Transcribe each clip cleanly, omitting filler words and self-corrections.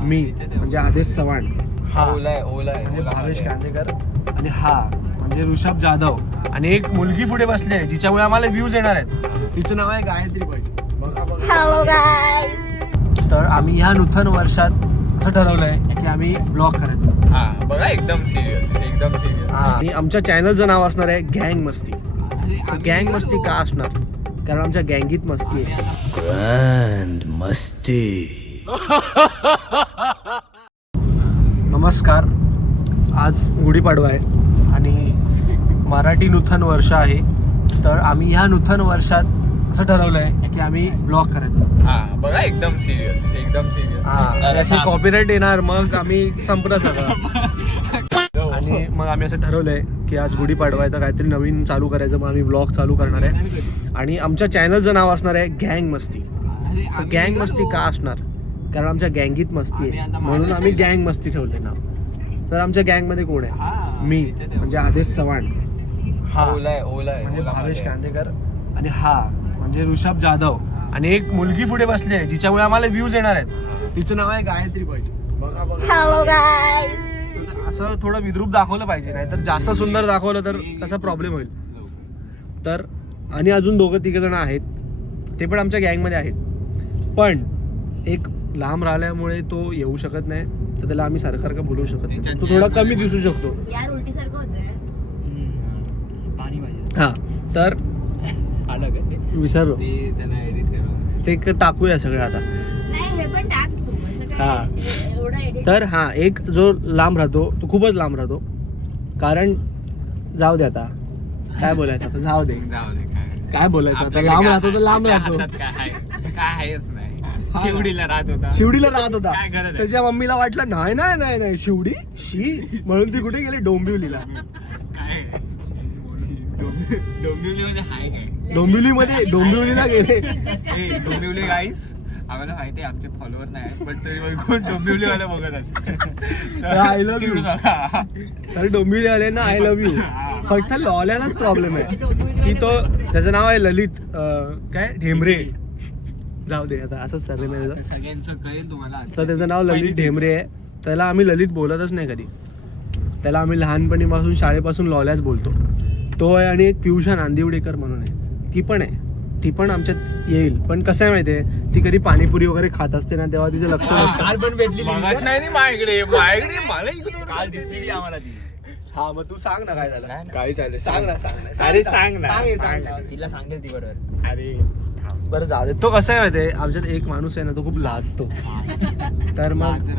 मी म्हणजे आदेश चव्हाण, हा ओला म्हणजे भावेश कांदेकर आणि हा म्हणजे ऋषभ जाधव आणि एक मुलगी पुढे बसली आहे जिच्यामुळे आम्हाला व्ह्यूज येणार आहेत. तिचं नाव आहे गायत्री भट. Hello guys. तर आम्ही ह्या नूतन वर्षात असं ठरवलंय की आम्ही ब्लॉग करायचं. हा बघा एकदम सिरियस आणि आमच्या चॅनलचं नाव असणार आहे गँग मस्ती. गँग मस्ती का असणार? कारण आमच्या गँगीत मस्ती आहे. ग्रँड मस्ती. नमस्कार, आज गुढीपाडवा आहे आणि मराठी नूतन वर्ष आहे. तर आम्ही ह्या नूतन वर्षात असं ठरवलंय की आम्ही ब्लॉग करायचं. हा बघा एकदम सिरियस असे कॉपीराईट येणार, मग आम्ही संपलं सगळं. आणि मग आम्ही असं ठरवलंय की आज गुढीपाडवा आहे तर काहीतरी नवीन चालू करायचं. मग आम्ही ब्लॉग चालू करणार आहे आणि आमच्या चॅनलचं नाव असणार आहे गँग मस्ती. तर गँग मस्ती का असणार? कारण आमच्या गँगीत मस्ती आहे म्हणून आम्ही गँग मस्ती ठेवले नाव. तर आमच्या गँगमध्ये कोण आहे? मी म्हणजे आदेश चव्हाण, हा ओला म्हणजे भावेश कांदेकर आणि हा म्हणजे ऋषभ जाधव आणि एक मुलगी पुढे बसली आहे जिच्यामुळे आम्हाला व्ह्यूज येणार आहेत. तिचं नाव आहे गायत्री भट. Hello guys. असं थोडं विद्रूप दाखवलं पाहिजे, नाही तर जास्त सुंदर दाखवलं तर कसा प्रॉब्लेम होईल. तर आणि अजून दोघं तिघ जण आहेत, ते पण आमच्या गँगमध्ये आहेत. पण एक लांब राहिल्यामुळे तो येऊ शकत नाही, तर त्याला आम्ही सारखं बोलवू शकत नाही. तो थोडा कमी दिसू शकतो. यार उलटी सारखं होतंय. हा तर विसरलो ते टाकूया सगळं आता. नाही हे पण टाक तू. असं हा. काय एवढा edit. तर हा एक जो लांब राहतो तो खूपच लांब राहतो. कारण जाऊ दे आता काय बोलायचं, आता जाऊ दे काय बोलायचं, आता लांब राहतो तर लांब राहतो. शिवडीला राहत होता. शिवडीला राहत होता. काय गरज आहे? त्याच्या मम्मीला वाटलं नाही नाही नाही नाही शिवडी शी, म्हणून ती कुठे गेली? डोंबिवलीला. डोंबिवलीमध्ये हाय काय? डोंबिवलीला गेले. डोंबिवली गाईस आम्हाला माहिती आहे आमचे फॉलोअर नाही, पण तरी पण कोण डोंबिवलीवाला बघत असेल आय लव्ह यू. तर डोंबिवली आले ना, आय लव्ह यू. फक्त लॉल्यालाच प्रॉब्लेम आहे की तो, त्याचं नाव आहे ललित काय ढेमरे. जाऊ दे आता, असंच सरले माझं. सगळ्यांचं कळेल तुम्हाला. तर त्याचं नाव ललित ढेमरे आहे. त्याला आम्ही ललित बोलतच नाही कधी. त्याला आम्ही लहानपणीपासून शाळेपासून लॉल्याच बोलतो. तो आहे आणि एक पियुषा नांदिवडेकर म्हणून आहे, ती पण आहे. ती पण आमच्यात येईल. पण कसं आहे माहिती आहे, ती कधी पाणीपुरी वगैरे खात असते ना, तेव्हा तिचं लक्ष नसतं. नाही माझ्याकडे मला इकडे काल दिसली आम्हाला ती. हा मग तू सांग ना काय झालं. काय चाललंय सांग ना अरे सांग ना. सांग. तिला सांगेल ती बरोबर. अरे बरं जाऊ दे. तो कसं आहे माहिती आहे, आमच्यात एक माणूस आहे ना, तो खूप लाजतो. तर मग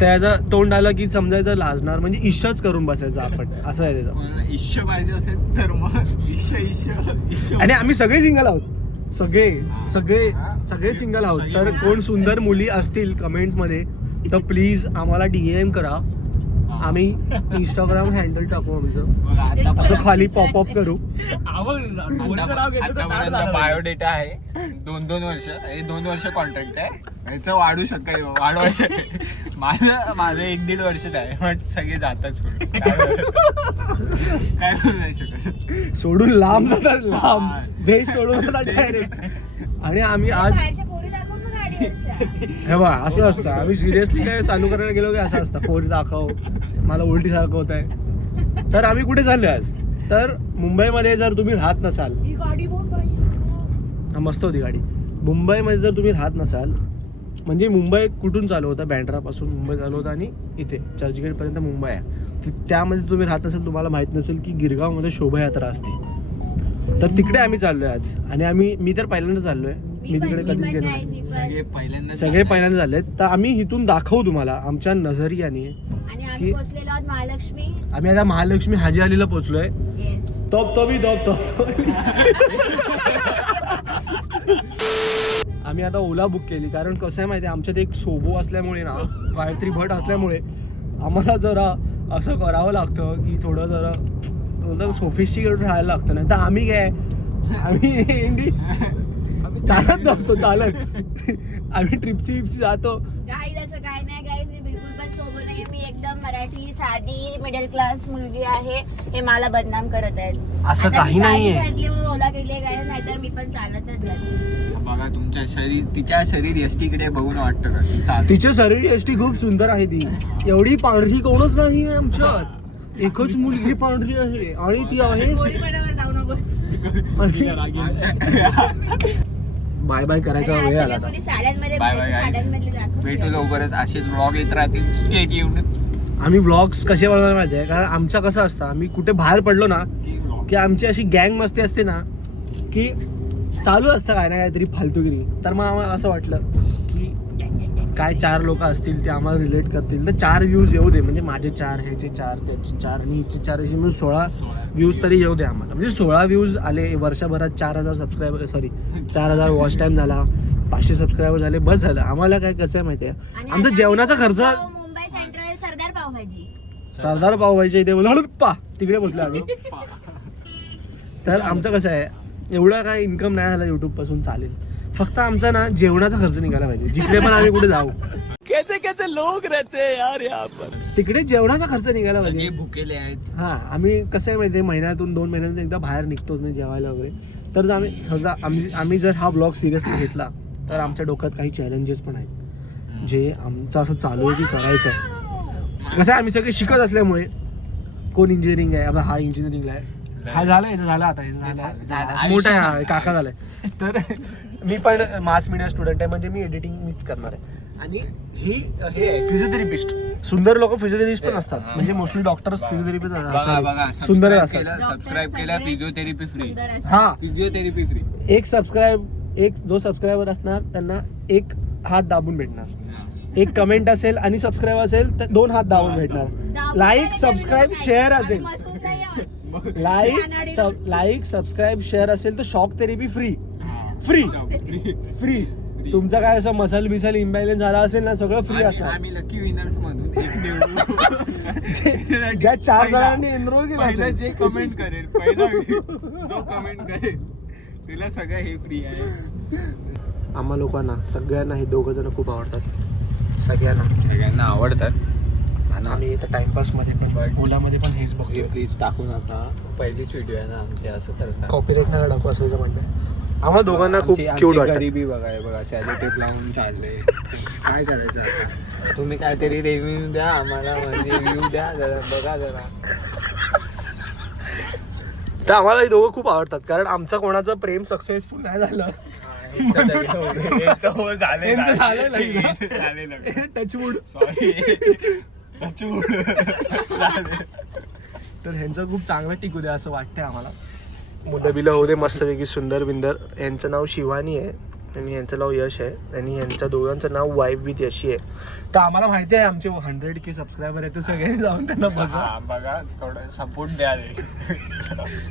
त्याचं तोंड आलं की समजायचं लाजणार म्हणजे इश्शच करून बसायचं आपण, असं आहे त्याचं. इश्य पाहिजे असेल तर मग इश्य. आणि आम्ही सगळे सिंगल आहोत. सगळे सिंगल आहोत. तर कोण सुंदर मुली असतील कमेंट्स मध्ये तर प्लीज आम्हाला DM करा. आम्ही इंस्टाग्राम हँडल टाकू आमचं, असं खाली पॉपअप करू. बायोडेटा आहे 2 वर्ष. हे 2 वर्ष कॉन्ट्रॅक्ट आहे. याचं वाढू वाढवायचं. माझं 1-1.5 वर्षात आहे. पण सगळे जातात सोडून. काय बोलू नाही शकत. सोडून लांब जातात, लांब देश सोडून जातात डायरेक्ट. आणि आम्ही आज बाहेरच्या पोरी दाखव ना गाडीवरच्या. हे बघा असं असतं. आम्ही सिरियसली काय चालू करायला गेलो की असं असतं, पोरी दाखव, मला उलटी सारखं होत आहे. तर आम्ही कुठे चाललोय आज? तर मुंबईमध्ये जर तुम्ही राहत नसाल, ही गाडी बघ बाई. मस्त होती गाडी. मुंबईमध्ये जर तुम्ही राहत नसाल, म्हणजे मुंबई कुठून चालू होतं? बँड्रापासून मुंबई चालू होतं आणि इथे चर्चगेटपर्यंत मुंबई आहे. त्यामध्ये तुम्ही राहत असाल, तुम्हाला माहीत नसेल की गिरगावमध्ये शोभायात्रा असते. तर तिकडे आम्ही चाललोय आज. आणि मी तर पहिल्यांदा चाललोय. मी तिकडे कधीच गेलो नाही. सगळे पहिल्यांदा झालेत. तर आम्ही इथून दाखवू तुम्हाला आमच्या नजरियाने. आणि आम्ही पोहोचलेलो आहोत महालक्ष्मी. आम्ही आता महालक्ष्मी हाजी अलीला पोहोचलोय. येस. तो आम्ही आता ओला बुक केली. कारण कसं आहे माहिती आहे, आमच्यात एक सोबो असल्यामुळे ना, गायत्री भट असल्यामुळे आम्हाला जरा असं करावं लागतं की थोडं जरा सोफिस्टिकेटेड राहायला लागतं. नाही तर आम्ही काय, आम्ही चालत असतो. आम्ही ट्रिप्सी जातो. काही असं काय नाही गाईज, मी बिलकुल पण सोबत नाही. मी एकदम मराठी साधी मिडल क्लास मुलगी आहे. हे मला बदनाम करत आहेत. असं आता काही मी साडी नाहीये. घातली म्हणून ओला केली गाईज, नाहीतर मी पण चालतच जाते. बघा तुमच्या तिच्या शरीर यष्टीकडे बघून वाटतं का ती चालते. तिचे शरीर एसटी खूप सुंदर आहे. ती एवढी पांढरी कोणच नाही आहे आमच्यात. एकच मुलगी पांढरी आहे आणि ती आहे. गोरीपाड्यावर जाऊ नकोस. बाय बाय करायचा आणि वेळ आज आला सगळे आता. कोणी साड्यांमध्ये बाय बघायचं, बाय साड्यांमधले दाखवून भेटू द्या. लवकरच. असेच व्लॉग येत राहतील. स्टेट येऊन आम्ही व्लॉग्स कसे बनवायला माहिती आहे, कारण आमचं कसं असतं, आम्ही कुठे बाहेर पडलो ना की आमची अशी गँग मस्ती असते ना की चालू असतं काय ना काहीतरी फालतूगिरी. तर मग आम्हाला असं वाटलं की काय 4 लोक असतील ते आम्हाला रिलेट करतील, तर 4 व्ह्यूज येऊ दे. म्हणजे माझे 4, ह्याचे 4, त्याचे 4 आणि हिचे 4, असे म्हणून 16 व्ह्यूज तरी येऊ दे आम्हाला. म्हणजे 16 व्ह्यूज आले वर्षभरात, 4000 सबस्क्रायबर, सॉरी 4000 वॉच टाईम झाला, 500 सबस्क्रायबर झाले, बस झालं. आम्हाला काय कसं आहे माहिती आहे, आणि आमचा आता जेवणाचा खर्च मुंबई सेंट्रल सरदार पावभाजी. सरदार पावभाजी इथे बोललो पा तिकडे बसलो आम्ही. तर आमचं कसं आहे, एवढा काय इन्कम नाही झाला युट्यूब पासून, चालेल. फक्त आमचा ना जेवणाचा खर्च निघाला पाहिजे. जिकडे पण आम्ही कुठे जाऊ, कैसे कैसे लोग रहते हैं यार यहाँ पर. तिकडे जेवणाचा खर्च निघाला सगळे पाहिजे. भुकेले आहेत. हा, आम्ही कसं आहे माहिती आहे, महिन्यातून 2 महिन्यातून एकदा बाहेर निघतोच म्हणजे जेवायला वगैरे. तर जर आम्ही सहजा आम्ही जर हा ब्लॉग सिरियसली घेतला तर आमच्या डोक्यात काही चॅलेंजेस पण आहेत जे आमचं असं चालू आहे की करायचं आहे. कसं आहे, आम्ही सगळे शिकत असल्यामुळे, कोण इंजिनिअरिंग आहे, आता हा इंजिनिअरिंगला आहे, हा झालं, याचं झालं, आता याचं झालं, मोठा आहे, हा काका झालाय. तर मी पण मास मीडिया स्टुडंट आहे, म्हणजे मी एडिटिंग मीच करणार आहे. आणि हे फिजिओथेरपिस्ट, सुंदर लोक फिजिओथेरपिस्ट पण असतात, म्हणजे मोस्टली डॉक्टर्स फिजिओथेरपिस्ट बघा बघा सुंदर असतात. सबस्क्राईब केला फिजिओथेरपी फ्री. सुंदर असं. हा, फिजिओथेरपी फ्री. एक जो सबस्क्रायबर असणार त्यांना 1 हात दाबून भेटणार. 1 कमेंट असेल आणि सबस्क्राईब असेल तर 2 हात दाबून भेटणार. दाबून लाईक नाही सबस्क्राईब द्यायचं, शेअर आणि असेल, मसूर नाही आहे. लाईक सबस्क्राईब शेअर असेल तर शॉक थेरपी फ्री. फ्री. तुमचा काय असं मसल बिसल इम्बॅलन्स झाला असेल ना, सगळं फ्री असणार. आम्ही लकी विनर्स मधून एक निवडू. ज्या 4 जणांनी एनरोल केलं पहिला असेल, जे कमेंट करेल, पहिला जो कमेंट करेल तिला सगळं हे फ्री आहे. आम्हा लोकांना सगळ्यांना हे 2 जण खूप आवडतात. सगळ्यांना आवडतात. आम्ही इथं टाइमपास मध्ये पण, ओलामध्ये पण हेच बघतो. प्लीज टाकू नका. पहिलीच व्हिडिओ आहे ना आमची, असं करतात. कॉपीराईट नका टाकू असं म्हणणं आहे. आम्हाला दोघांना खूप क्यूट वाटतं. गरीबी बघा शॅलो टेप लावून चालले. काय करायचं आता? तुम्ही काहीतरी रिव्ह्यू द्या आम्हाला, म्हणजे रिव्ह्यू द्या जरा, बघा जरा. तर आम्हाला हे दोघं खूप आवडतात, कारण आमचं कोणाचं प्रेम सक्सेसफुल नाही झालं. टचवूड. तर ह्यांचं खूप चांगलं टिकू द्या असं वाटतंय आम्हाला. मुलं बिलं होऊ दे मस्तपैकी सुंदर बिंदर. यांचं नाव शिवानी आहे आणि यांचं नाव यश आहे आणि यांच्या दोघांचं नाव वाईफ विथ यशी आहे. तर आम्हाला माहिती आहे आमचे 100K सबस्क्रायबर आहेत, तर सगळ्यांनी जाऊन त्यांना बघा थोडं सपोर्ट द्या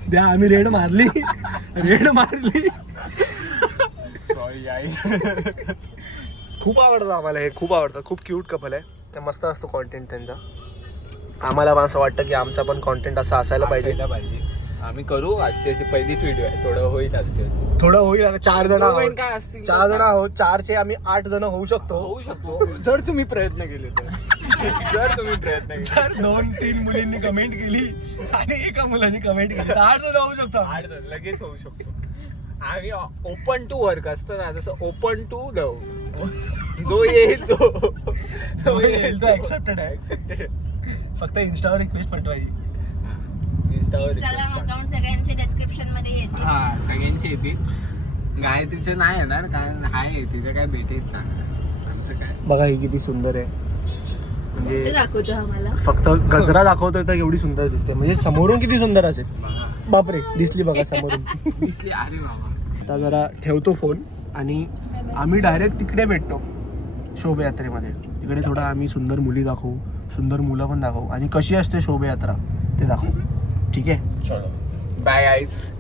द्या. आम्ही रेड मारली. Sorry I. खूप आवडतं आम्हाला हे, खूप आवडतं. खूप क्यूट कपल आहे, ते मस्त असतो कॉन्टेंट त्यांचा. आम्हाला पण असं वाटतं की आमचा पण कॉन्टेंट असा असायला पाहिजे. आम्ही करू. असते पहिलीच व्हिडिओ आहे, थोडं होईल. असते थोडं होईल. 4 जण आहोत. काय असतील 4 जण आहोत, 4चे आम्ही 8 जण होऊ शकतो. जर तुम्ही प्रयत्न केले तर. जर 2-3 मुलींनी कमेंट केली आणि एका मुलांनी कमेंट केली तर 8 जण होऊ शकतो. 8 लगेच होऊ शकतो. आम्ही ओपन टू वर्क असतं ना, जसं ओपन टू लव्ह. जो येईल तो एक्सेप्टेड आहे. फक्त इन्स्टावर रिक्वेस्ट पाठवायची. इंस्टाग्राम अकाउंट सगळ्यांचे डिस्क्रिप्शन मध्ये येते. हा, सगळ्यांचे येतील. गायत्रीचं नाही येणार, कारण हाय तिचं काय भेटेल चांगलं. आमचं काय बघा ही किती सुंदर आहे. म्हणजे दाखवतो आम्हाला. फक्त गजरा दाखवतोय तर एवढी सुंदर दिसते. म्हणजे समोरून किती सुंदर असेल. बापरे, दिसली बघा समोरून. दिसली. अरे बाबा. आता जरा ठेवतो फोन आणि आम्ही डायरेक्ट तिकडे भेटतो शोभायात्रेमध्ये. तिकडे थोडं आम्ही सुंदर मुली दाखवू, सुंदर मुलं पण दाखवू आणि कशी असते शोभायात्रा ते दाखवू. ठीक आहे, चलो बाय आईज.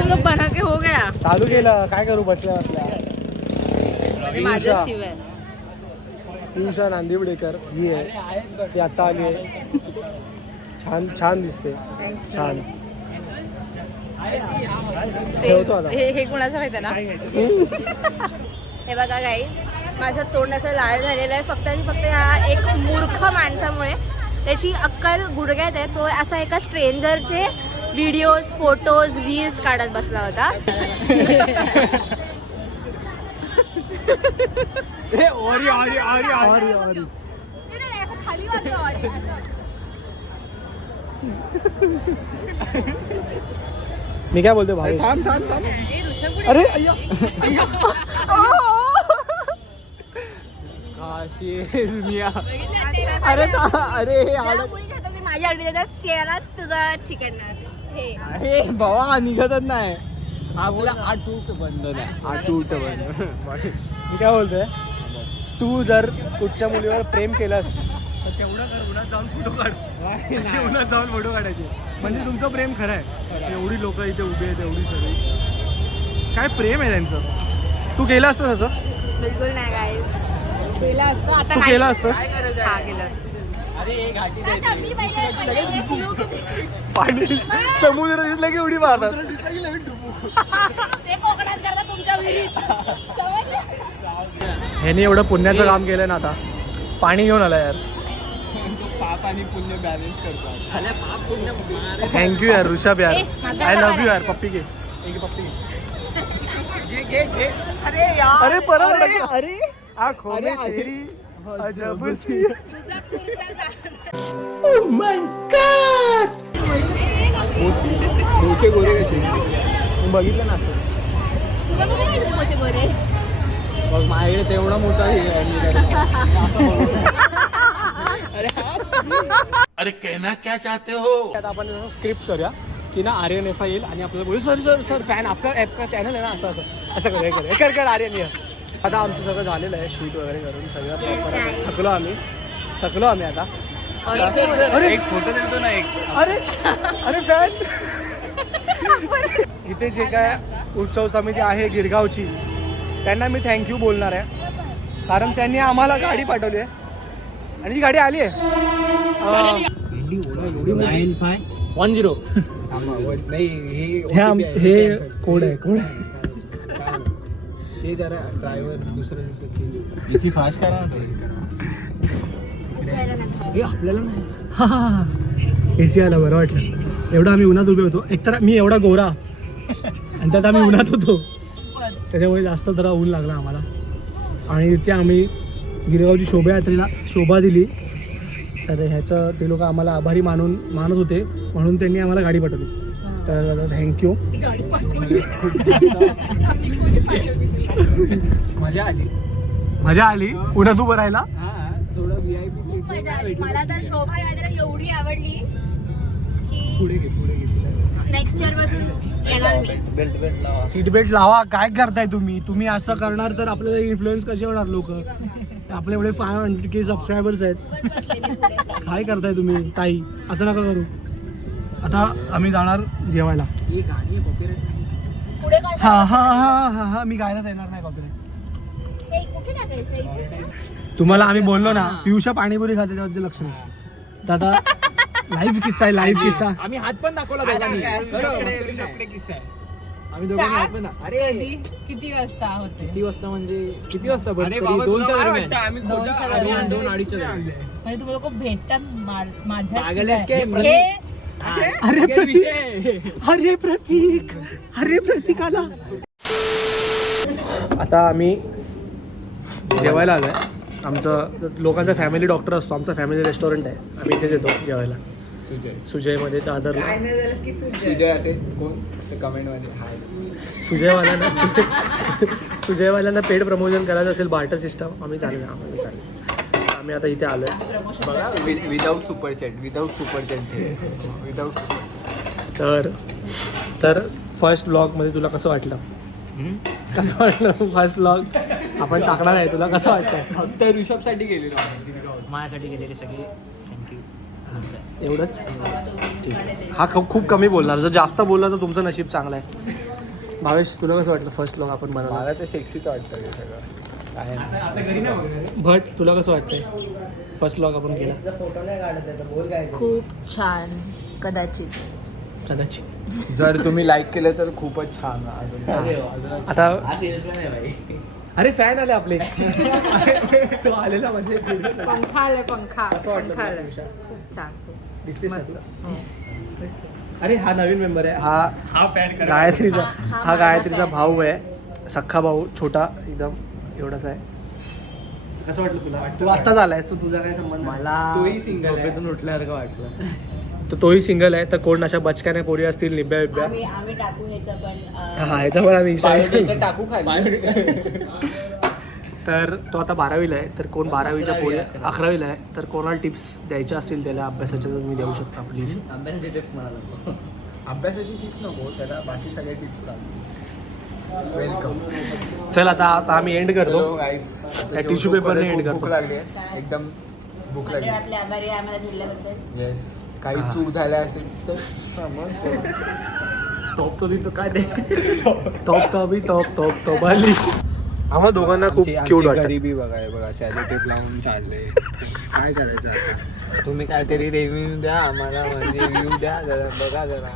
तुम लोग बना के हो गया चालू केलं काय करू बसल्या बसल्या. म्हणजे माझ्या शिवाय पियुषा नांदिवडेकर ही आहे ती आता आली आहे. छान छान दिसते छान. ठेवतो आता. हे कोणाचं माहिती आहे ना. हे बघा गाईज, माझं तोंड असं लाल झालेलं आहे फक्त आणि फक्त ह्या एक मूर्ख माणसामुळे. त्याची अक्कल गुडघ्यात आहे. तो असा एका स्ट्रेंजरचे व्हिडिओज फोटोज रील्स काढत बसला होता. खाली मी काय बोलतो भावेश. अरे अय्या काशी दुनिया. अरे माझ्या आडी देतात त्याला तुझा चिकन हे भावा निघतच नाही. आपला आटूट बंद नाही. आटूट बंद. मी काय बोलतोय, तू जर कुठच्या मुलीवर प्रेम केलंस तर तेवढं कर, उन्हात जाऊन फोटो काढ. अशी उन्हात जाऊन फोटो काढायचे म्हणजे तुमचं प्रेम खरं आहे. एवढी लोक इथे उभी आहेत, एवढी सगळी काय प्रेम आहे त्यांचं. तू केलं असतं असं. बिलकुल नाही गाईज. केलं असतं आता तू नाही. केलं असतंस. हा केलं असतं. पाणी समुद्र दिसलं की उडी मारतात. ते कोकणात करतात तुमच्या विहिरीत. ह्यानी एवढं पुण्याचं काम केलं ना, आता पाणी घेऊन आला यार. पाप आणि पुण्य बॅलन्स करतात. थँक्यू यार ऋषभ यार. ए, माझ्या आय लव्ह हातावर यू यार. पप्पी घे. एक पप्पी घे. अरे यार. अरे परत अरे आँखों में तेरी अजब सी. मोठे गोरे कसे बघितलं ना असं. तुला कुठे माहिती मोठे गोरे? बघ माझ्याकडे तेवढा मोठा अरे कहना क्या चाहते हो. आता आपण जसं स्क्रिप्ट करूया की ना आर्यन असा येईल आणि आपल्याला बोलू सर सर सर फॅन आपला ॲप का चॅनल आहे ना असं असं असं कर कर आर्यन ये. आता आमचं सगळं झालेलं आहे शूट वगैरे करून सगळं प्रॉपर. थकलो आम्ही आता. अरे एक फोटो देतो ना एक. अरे अरे फॅन. इथे जे काय उत्सव समिती आहे गिरगावची त्यांना मी थँक्यू बोलणार आहे कारण त्यांनी आम्हाला गाडी पाठवली आहे आणि ती गाडी आली आहे 10. हे कोड आहे ते जरा ड्रायव्हर दुसरं चेंज होतं. एसी फास्ट करा. आपल्याला नाही एसी आला बरं वाटलं. एवढं आम्ही उन्हात उभे होतो. एकतर मी एवढा गोरा आणि त्यात आम्ही उन्हात होतो त्याच्यामुळे जास्त जरा ऊन लागला आम्हाला. आणि इथे आम्ही गिरगावची शोभायात्रेला शोभा दिली तर ह्याचं ते लोक आम्हाला आभारी मानत होते म्हणून त्यांनी आम्हाला गाडी पाठवली. तर थँक्यू. मजा आली उन्हात उभं राहायला. थोडं VIP खूप मजा आली. मला तर शोभायात्रा एवढी आवडली की पुढे घे. नेक्स्ट इयर पासून येणार मी. सीट बेल्ट लावा. काय करताय तुम्ही असं करणार तर आपल्याला इन्फ्लुएन्स कसे होणार लोक. आपले एवढे 500K सबस्क्रायबर्स आहेत. काय करताय तुम्ही काही असं नका करू. आता आम्ही जाणार जेवायला. पुढे काय हा हा हा हा हा मी गायला येणार नाही कॉपीराइट. हे कुठे टाकायचं इथे? तुम्हाला आम्ही बोललो ना पियुषा पाणीपुरी खाते तेव्हा लक्ष नसतं. तर आता लाईव्ह किस्सा आहे लाईव्ह किस्सा. आम्ही हात पण दाखवला दोघांनी. किस्सा आहे. आम्ही दोघांनी हात पण कधी किती वाजता होते. किती वाजता म्हणजे किती वाजता बरं? अरे तरी बाबा, दोनच्या तुला काय दरम्यान. वाटतं? आम्ही खोटं- दोनच्या आम्ही दरम्यान. 2-2-2.5च्या दरम्यान. म्हणजे तुम्ही लोक भेटतात माझ्या पागल आहेस काय? शिवाय. अरे प्रतीक अरे प्रतीकाला. आता आम्ही जेवायला आलोय. आमचं लोकांचा फॅमिली डॉक्टर असतो. आमचा फॅमिली रेस्टॉरंट आहे. आम्ही इथेच येतो जेवायला सुजयमध्ये दादरला. सुजय असेल कोण तर कमेंट मध्ये हाय. सुजयवाल्यांना पेड प्रमोशन करायचं असेल बार्टर सिस्टम आम्ही चालेल. आम्ही आता इथे आलोय बघा विदाउट सुपर चॅट. तर फर्स्ट ब्लॉगमध्ये तुला कसं वाटलं? कसं वाटलं फर्स्ट ब्लॉग आपण टाकणार आहे? तुला कसं वाटतं? फक्त ऋषभसाठी गेलेलो. माझ्यासाठी गेलेले सगळे थँक्यू. एवढंच ठीक आहे. हा खूप कमी बोलणार, जर जास्त बोलला तर तुमचं नशीब चांगलं आहे. भावेश तुला कसं वाटलं फर्स्ट व्लॉग आपण बनवला? मला ते सेक्सीच वाटतं हे सगळं काय नाही. भट तुला कसं वाटतंय फर्स्ट व्लॉग आपण केला? खूप छान. कदाचित कदाचित. जर तुम्ही लाईक केलं तर खूपच छान. अजून आता अरे फॅन आले आपले. तो आलेला म्हणजे पंखा आलाय पंखा. असं वाटलं पंखा मला आलाय. तुषार. खूप छान. दिसतेस मस्त. ना? हो. मस्त. अरे हा नवीन मेंबर आहे. हा गायत्रीचा हा माझा गायत्रीचा fan भाऊ आहे. सख्खा भाऊ, छोटा एकदम एवढाच आहे. कसं वाटलं तुला? तू आत्ताच आलायस, तर तुझा काय संबंध? तोही सिंगल आहे. उठल्यासारखं वाटलं. तर तोही सिंगल आहे. तर कोण अशा बचकाने पोरी असतील निब्या बिब्या, आम्ही टाकू ह्याचं पण हा ह्याचा पण आम्ही Instagram. टाकू खाली. तर तो आता 12वीला आहे. तर कोण 12वीच्या पोरी 11वीला आहे, तर कोणाला टिप्स द्यायच्या असतील त्याला अभ्यासाच्या, तर मी देऊ शकता प्लीज. अभ्यासाची टिप्स नको त्याला, बाकी सगळे टिप्स चालू. वेलकम. चल आता आम्ही एंड करतो. गाईस, त्या टिश्यू पेपरने एंड करतो. भूक लागली आहे. एकदम भूक लागली. आपले आभारी आहे आम्हाला दिल्याबद्दल. येस, काही चूक झाल्या असेल तर समज. टॉप तो तिथं काय ते टॉप आली. आम्हा दोघांना खूप क्यूट वाटतं. गरिबी बघा सॅलो टेप लावून चालले. काय करायचं आता? तुम्ही काहीतरी रिव्ह्यू द्या आम्हाला, म्हणजे रिव्ह्यू द्या जरा, बघा जरा.